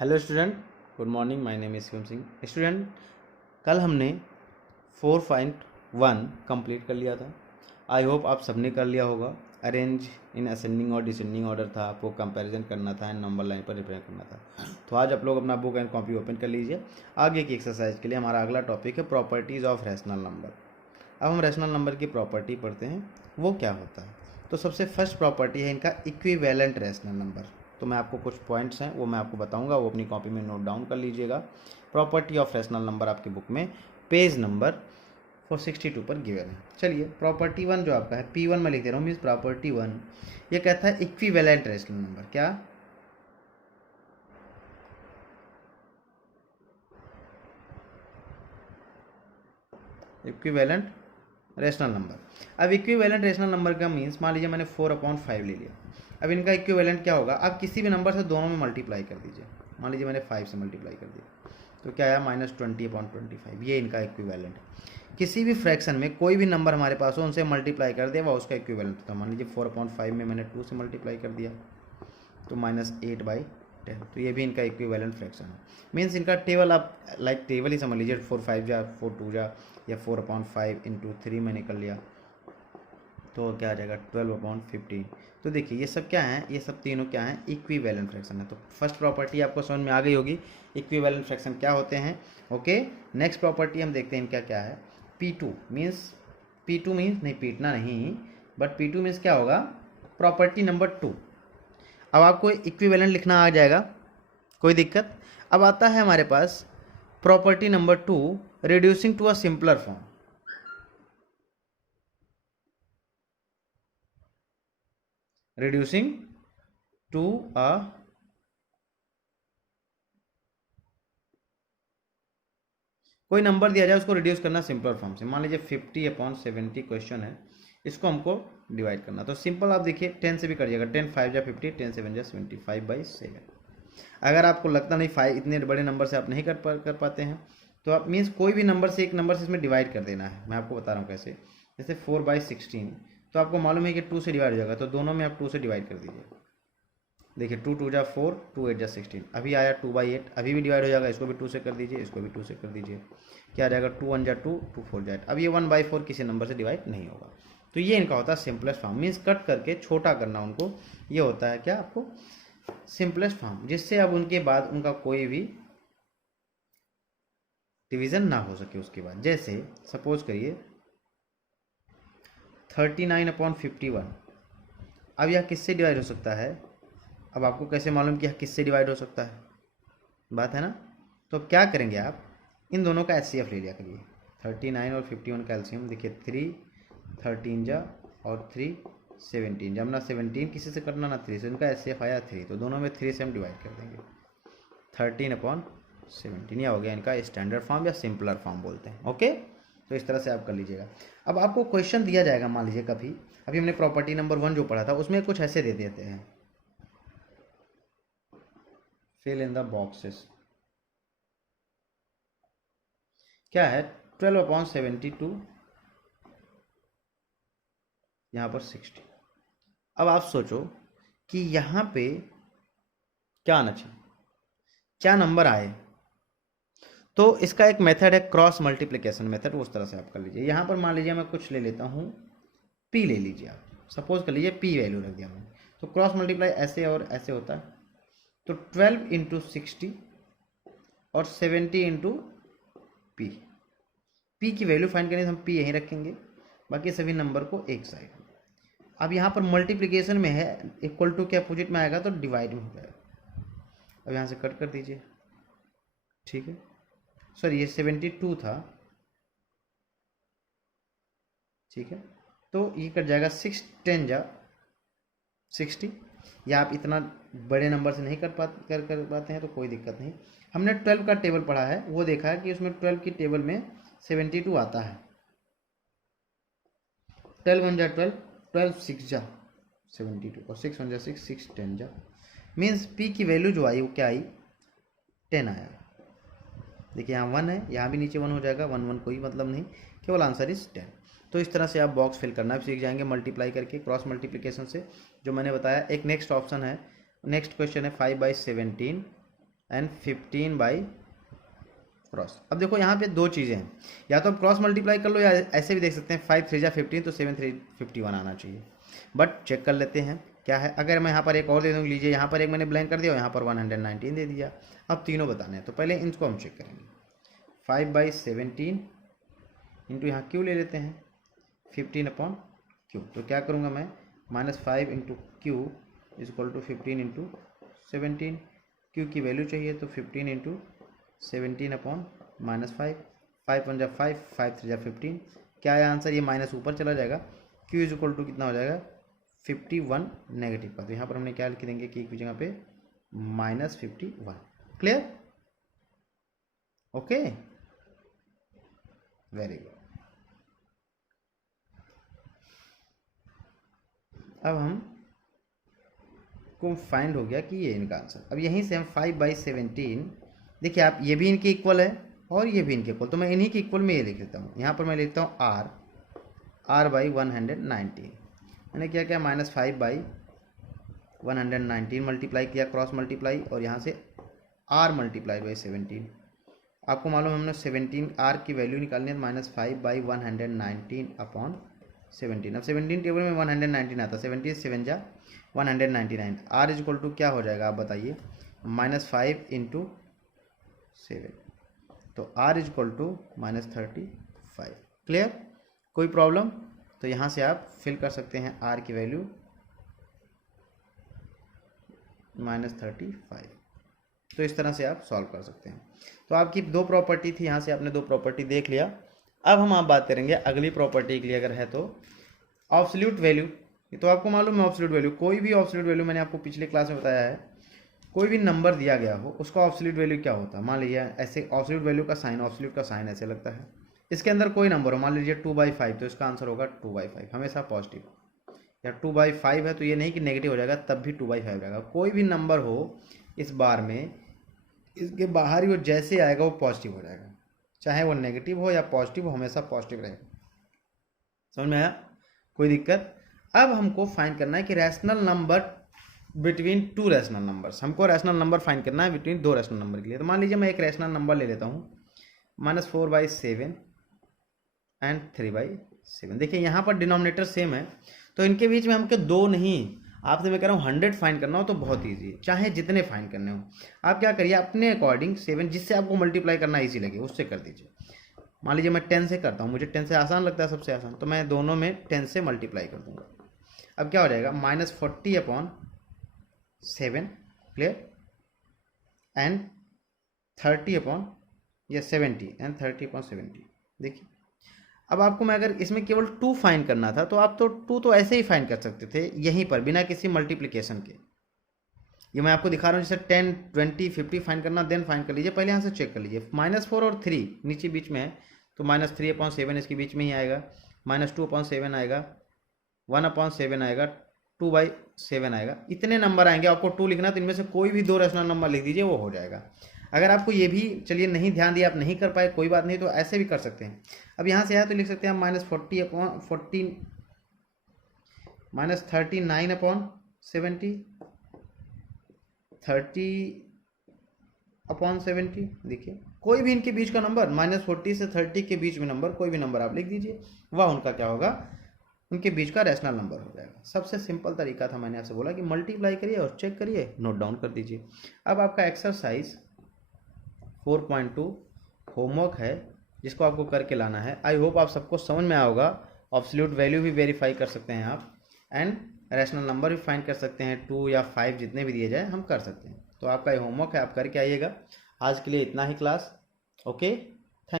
Hello student, good morning. My name is Shivam Singh. Student, कल हमने 4.1 complete कर लिया था। आई होप आप सबने कर लिया होगा। अरेंज इन असेंडिंग और डिसेंडिंग ऑर्डर था, आपको कंपैरिजन करना था एंड नंबर लाइन पर रिप्रेजेंट करना था। तो आज आप लोग अपना बुक एंड कॉपी ओपन कर लीजिए। आगे की एक्सरसाइज के लिए हमारा अगला टॉपिक है प्रॉपर्टीज़ ऑफ रैशनल नंबर। अब हम रैशनल नंबर की प्रॉपर्टी पढ़ते हैं, वो क्या होता है। तो सबसे फर्स्ट प्रॉपर्टी है इनका इक्विवेलेंट रैशनल नंबर। तो मैं आपको कुछ पॉइंट्स हैं वो मैं आपको बताऊंगा, वो अपनी कॉपी में नोट डाउन कर लीजिएगा। प्रॉपर्टी ऑफ रैशनल नंबर आपके बुक में पेज नंबर 462 पर गिवन है। चलिए, प्रॉपर्टी वन जो आपका है P1 में लिख दे रहा हूँ। मीन्स प्रॉपर्टी वन ये कहता है इक्विवेलेंट रैशनल नंबर। क्या? Equivalent rational number. अब इक्विवेलेंट रैशनल नंबर का मीन्स, मान लीजिए मैंने 4/5 ले लिया। अब इनका इक्विवेलेंट क्या होगा? आप किसी भी नंबर से दोनों में मल्टीप्लाई कर दीजिए। मान लीजिए मैंने 5 से मल्टीप्लाई कर दिया, तो क्या आया? -20/25। ये इनका इक्विवेलेंट। किसी भी फ्रैक्शन में कोई भी नंबर हमारे पास हो, उनसे मल्टीप्लाई कर दे, वह उसका इक्विवेलेंट होता है। मान लीजिए 4/5 में मैंने 2 से मल्टीप्लाई कर दिया, तो -8/10। तो ये भी इनका इक्विवेलेंट फ्रैक्शन है। मीन्स इनका टेबल आप लाइक टेबल ही समझ लीजिए। 4/5 जा, 4/2 जा, या 4/5 × 3 मैंने कर लिया, तो क्या आ जाएगा? 12/15। तो देखिए ये सब क्या है? ये सब तीनों क्या है? इक्विवेलेंट फ्रैक्शन है। तो फर्स्ट प्रॉपर्टी आपको समझ में आ गई होगी, इक्विवेलेंट फ्रैक्शन क्या होते हैं। ओके, नेक्स्ट प्रॉपर्टी हम देखते हैं इनका क्या है। P2 मीन्स, P2 मीन्स नहीं, पीटना नहीं, बट P2 मीन्स क्या होगा? Property number 2। अब आपको इक्विवेलेंट लिखना आ जाएगा, कोई दिक्कत? अब आता है हमारे पास property number 2, reducing to a simpler form. Reducing to a कोई नंबर दिया जाए, उसको रिड्यूस करना सिंपलर फॉर्म से। मान लीजिए 50/70 क्वेश्चन है, इसको हमको डिवाइड करना। तो सिंपल आप देखिए 10 से भी करिएगा। 10×5 = 50, 10×7 = 75/7। अगर आपको लगता नहीं 5 इतने बड़े नंबर से आप नहीं कर पाते हैं, तो आप मीन्स कोई भी नंबर से एक नंबर से इसमें डिवाइड कर देना है। मैं आपको बता रहा हूँ कैसे। जैसे 4/16, तो आपको मालूम है कि 2 से डिवाइड हो जाएगा, तो दोनों में आप 2 से डिवाइड कर दीजिए। देखिए 2×2 = 4, 2×8 = 16। अभी आया 2/8, अभी भी डिवाइड हो जाएगा। इसको भी 2 से कर दीजिए, इसको भी 2 से कर दीजिए। क्या आ जाएगा? 2×1 = 2, 2×4 = 8। अब ये 1/4 किसी नंबर से डिवाइड नहीं होगा। तो ये इनका होता है सिंपलेस्ट फॉर्म। मीन्स कट करके छोटा करना उनको, ये होता है क्या आपको? सिंपलेस्ट फॉर्म, जिससे अब उनके बाद उनका कोई भी डिवीजन ना हो सके उसके बाद। जैसे सपोज करिए 39/51। अब यह किससे डिवाइड हो सकता है? अब आपको कैसे मालूम कि यह किससे डिवाइड हो सकता है? बात है ना। तो क्या करेंगे आप? इन दोनों का HCF ले लिया करिए। 39 और 51 का एलसीएम देखिए, 3 13 जा और 3 17। जब ना 17 किसी से करना ना 3 से, उनका HCF आया 3, तो दोनों में 3 से हम डिवाइड कर देंगे। 13/17 यह हो गया इनका स्टैंडर्ड फॉर्म, या सिंपलर फॉर्म बोलते हैं। ओके, तो इस तरह से आप कर लीजिएगा। अब आपको क्वेश्चन दिया जाएगा, मान लीजिए कभी, अभी हमने प्रॉपर्टी नंबर 1 जो पढ़ा था, उसमें कुछ ऐसे दे देते हैं, फिल इन द बॉक्सेस। क्या है? 12/72, यहाँ पर 60। अब आप सोचो कि यहाँ पे क्या आना चाहिए, क्या नंबर आए। तो इसका एक मेथड है क्रॉस मल्टीप्लिकेशन मेथड, उस तरह से आप कर लीजिए। यहाँ पर मान लीजिए मैं कुछ ले लेता हूँ, P ले लीजिए आप। सपोज कर लीजिए P वैल्यू रख दिया मैंने, तो क्रॉस मल्टीप्लाई ऐसे और ऐसे होता है। तो 12 × 60 और 70 × P। P की वैल्यू फाइंड करने से हम P यहीं रखेंगे, बाकी सभी नंबर को एक साइड। अब यहाँ पर मल्टीप्लिकेशन में है, इक्वल टू के अपोजिट में आएगा तो डिवाइड में हो जाएगा। अब यहाँ से कट कर दीजिए, ठीक है। सर ये 72 था, ठीक है। तो ये कट जाएगा, 6 10 जा 60। या आप इतना बड़े नंबर से नहीं कर पाते हैं तो कोई दिक्कत नहीं। हमने 12 का टेबल पढ़ा है, वो देखा है कि उसमें 12 की टेबल में 72 आता है। 12 1 जा 12, 12 6 जा 72, और 6 1 जा 6, 6 10 जा। मीन्स P की वैल्यू जो आई वो क्या आई? 10 आया। देखिए यहाँ 1 है, यहाँ भी नीचे 1 हो जाएगा। 1 1 कोई मतलब नहीं, केवल आंसर इज 10। तो इस तरह से आप बॉक्स फिल करना भी सीख जाएंगे मल्टीप्लाई करके, क्रॉस मल्टीप्लिकेशन से, जो मैंने बताया। एक नेक्स्ट ऑप्शन है, नेक्स्ट क्वेश्चन है 5/17 एंड 15 बाई क्रॉस। अब देखो यहाँ पे दो चीज़ें हैं, या तो आप क्रॉस मल्टीप्लाई कर लो या ऐसे भी देख सकते हैं 5 3 जा 15 तो 7 3 51 आना चाहिए। बट चेक कर लेते हैं क्या है। अगर मैं यहाँ पर एक और दे दूँ, लीजिए यहाँ पर एक मैंने ब्लैंक कर दिया और यहाँ पर 119 दे दिया। अब तीनों बताने हैं तो पहले इनको हम चेक करेंगे। 5/17 इंटू यहाँ क्यू ले लेते हैं 15/q। तो क्या करूँगा मैं, -5 into Q is equal to 15 into 17। Q की वैल्यू चाहिए तो 15 इंटू 17/-5, 5 1 जा 5, 5 3 जा 15। क्या है आंसर, ये माइनस ऊपर चला जाएगा। q इज इक्वल टू कितना हो जाएगा 51 नेगेटिव का। तो यहाँ पर हमने क्या लिख देंगे कि की जगह पे -51। क्लियर? Okay, very good. अब हम को फाइंड हो गया कि ये इनका आंसर। अब यहीं से हम 5/17, देखिए आप, ये भी इनके इक्वल है और ये भी इनके इक्वल, तो मैं इन्हीं के इक्वल में ये लिख लेता हूँ। यहाँ पर मैं लिखता हूँ r/190। मैंने क्या किया, -5/119 मल्टीप्लाई किया, क्रॉस मल्टीप्लाई, और यहाँ से r मल्टीप्लाई बाई 17। आपको मालूम है हमने 17 r की वैल्यू निकालनी है, -5/119/17। अब 17 टेबल में 119 आता है, 17 7 जा 199। r इज इक्वल टू क्या हो जाएगा आप बताइए, -5 इंटू 7, तो r is equal to -35। Clear? कोई प्रॉब्लम? तो यहाँ से आप फिल कर सकते हैं r की वैल्यू -35। तो इस तरह से आप सॉल्व कर सकते हैं। तो आपकी दो प्रॉपर्टी थी, यहाँ से आपने दो प्रॉपर्टी देख लिया। अब हम आप बात करेंगे अगली प्रॉपर्टी के लिए, अगर है तो ऑब्सोल्यूट वैल्यू। तो आपको मालूम है ऑब्सोल्यूट वैल्यू, कोई भी ऑब्सोल्यूट वैल्यू, मैंने आपको पिछले क्लास में बताया है, कोई भी नंबर दिया गया हो उसका ऑब्सोल्यूट वैल्यू क्या होता है। मान लीजिए ऐसे ऑब्सोल्यूट वैल्यू का साइन, ऑब्सोल्यूट का साइन ऐसे लगता है। इसके अंदर कोई नंबर हो, मान लीजिए 2/5, तो इसका आंसर होगा 2/5, हमेशा पॉजिटिव। या 2/5 है तो ये नहीं कि नेगेटिव हो जाएगा, तब भी 2/5 रहेगा। कोई भी नंबर हो इस बार में, इसके बाहर ही वो जैसे आएगा वो पॉजिटिव हो जाएगा, चाहे वो नेगेटिव हो या पॉजिटिव हो, हमेशा पॉजिटिव रहेगा। समझ में आया? कोई दिक्कत? अब हमको फाइंड करना है कि rational number between two rational numbers. हमको रैशनल नंबर फाइंड करना है बिटवीन दो रैशनल नंबर के लिए। तो मान लीजिए मैं एक रैशनल नंबर ले लेता हूँ, -4/7 एंड 3/7। देखिए यहाँ पर डिनोमिनेटर सेम है, तो इनके बीच में हमको दो नहीं, आपसे मैं कह रहा हूँ 100 फाइंड करना हो तो बहुत ईजी है, चाहे जितने फाइंड करने हो। आप क्या करिए, अपने अकॉर्डिंग 7 जिससे आपको मल्टीप्लाई करना ईजी लगे उससे कर दीजिए। मान लीजिए मैं 10 से करता हूँ, मुझे 10 से आसान लगता है, सबसे आसान, तो मैं दोनों में 10 से मल्टीप्लाई कर दूंगा। अब क्या हो जाएगा, -40/7, क्लियर, एंड 70 एंड 30/70। देखिए अब आपको मैं अगर इसमें केवल 2 फाइंड करना था तो आप तो 2 तो ऐसे ही फाइंड कर सकते थे यहीं पर, बिना किसी मल्टीप्लिकेशन के। ये मैं आपको दिखा रहा हूँ, जैसे 10 20 50 फाइंड करना, देन फाइंड कर लीजिए। पहले यहाँ से चेक कर लीजिए, -4 और 3 नीचे बीच में है, तो -3/7 इसके बीच में ही आएगा, -2/7 आएगा, 1/7 आएगा, 2/7 आएगा। इतने नंबर आएंगे, आपको 2 लिखना, तो इनमें से कोई भी दो रैशनल नंबर लिख दीजिए, वो हो जाएगा। अगर आपको ये भी, चलिए नहीं ध्यान दिया, आप नहीं कर पाए, कोई बात नहीं, तो ऐसे भी कर सकते हैं। अब यहाँ से आया तो लिख सकते हैं -39/70, 30/70। देखिए कोई भी इनके बीच का नंबर, -40 से 30 के बीच में नंबर, कोई भी नंबर आप लिख दीजिए, वह उनका क्या होगा, उनके बीच का रैशनल नंबर हो जाएगा। सबसे सिंपल तरीका था, मैंने आपसे बोला कि मल्टीप्लाई करिए और चेक करिए, नोट डाउन कर दीजिए। अब आपका एक्सरसाइज 4.2 होमवर्क है, जिसको आपको करके लाना है। आई होप आप सबको समझ में आया होगा। ऑब्सोल्यूट वैल्यू भी वेरीफाई कर सकते हैं आप, एंड रैशनल नंबर भी फाइंड कर सकते हैं, 2 या 5 जितने भी दिए जाए हम कर सकते हैं। तो आपका ये होमवर्क है, आप करके आइएगा। आज के लिए इतना ही क्लास, ओके।